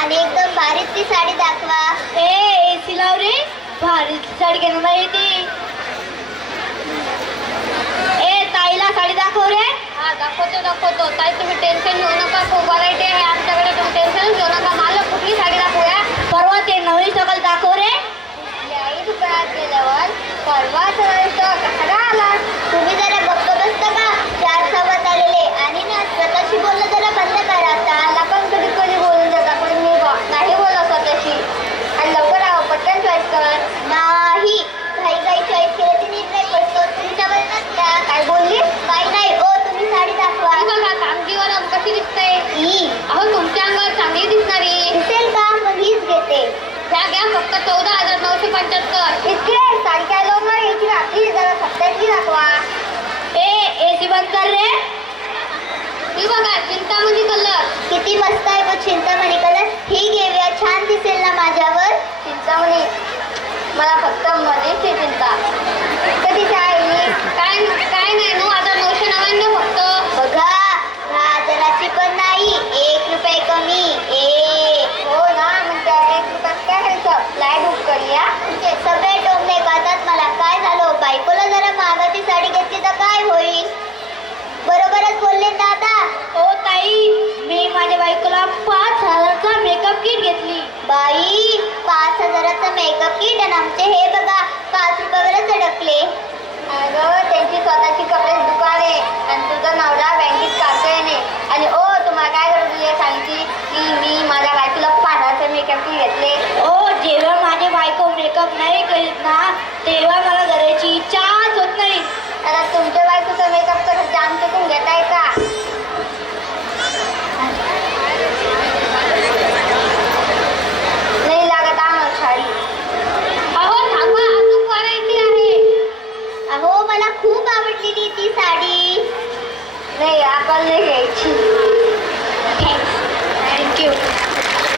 आणि एकदम भारीच ती साडी दाखवा. एसी लाव रे, भारीची साडी घेणार येते. ताईला साडी दाखव रे. हा दाखवतो ताई, तुम्ही टेन्शन घेऊ नका. खूप व्हरायटी आहे आमच्याकडे, तुम्ही टेन्शन घेऊ नका. मला कुठली साडी दाखवूया? परवा ते नवी सकल दाखव रे. कुठल्याही दुकानात गेल्यावर परवा कसा आला? तुम्ही जरा गप्प बसता का? चार संवाद आलेले आणि ना स्वतःशी बोलणं जरा बंद करा आता. मला पण कधी कधी बोलून जाता, पण मी नाही बोलत स्वतःशी. आणि लवकर पटकन चॉईस कर. नाही, घाई चॉईस केलं की निर्णय पडतो. तुमच्यावर नसता. काय बोलली? काही नाही. ओ तुम्ही साडी दाखवा. ही बघा कामजीवर कशी दिसते. ही अहो तुमच्या अंगावर चांगली दिसणारी. दिसेल का? मग हीच घेते. घ्या फक्त 14,975. इतके साडी काय लोणार याची रात्री जरा सत्याची दाखवा. एसी बंद कर रे. ही बघा चिंतामणी कलर. किती मस्त आहे तो चिंतामणी कलर. ही घेऊया, छान दिसेल ना माझ्यावर. चिंतामणी मला फक्त मजेची चिंता. कधीच आहे काय नाही नो. आता 999 फक्त. बघा 10,000ची पण नाही, 1 रुपये कमी. हो ना, मग त्या 1 रुपयात काय करायचं? फ्लाय बुक करूया. तुमचे सगळे टोमणे खातात मला. काय झालं? बायकोला जरा महागाची साडी घेतली तर काय होईल? बरोबरच बोलले दादा. हो ताई, मी माझ्या बायकोला 5,000चा मेकअप किट घेतली. बाई 5,000चं मेकअप किट आणि आमचे हे बघा 5 रुपयावरच अडकले. अगं त्यांची स्वतःची कपड्याची दुकान आहे आणि तुझा नवरा बँकेत काढतोय. आणि ओ तुम्हाला काय गरज आहे सांगितली की मी माझ्या बायकोला 5,000चे मेकअप किट घेतले. जेव्हा माझी बायको मेकअप नाही करीत ना, तेव्हा मला करायची इच्छाच होत नाही. आता तुमच्या बायकोचा मेकअप तर आमच्याकडून घेताय का? नाही लागत आम्हाला साडी. अहो थांबा, अजून व्हरायटी आहे. अहो मला खूप आवडलेली ती साडी. नाही आपण नाही घ्यायची. थँक्यू.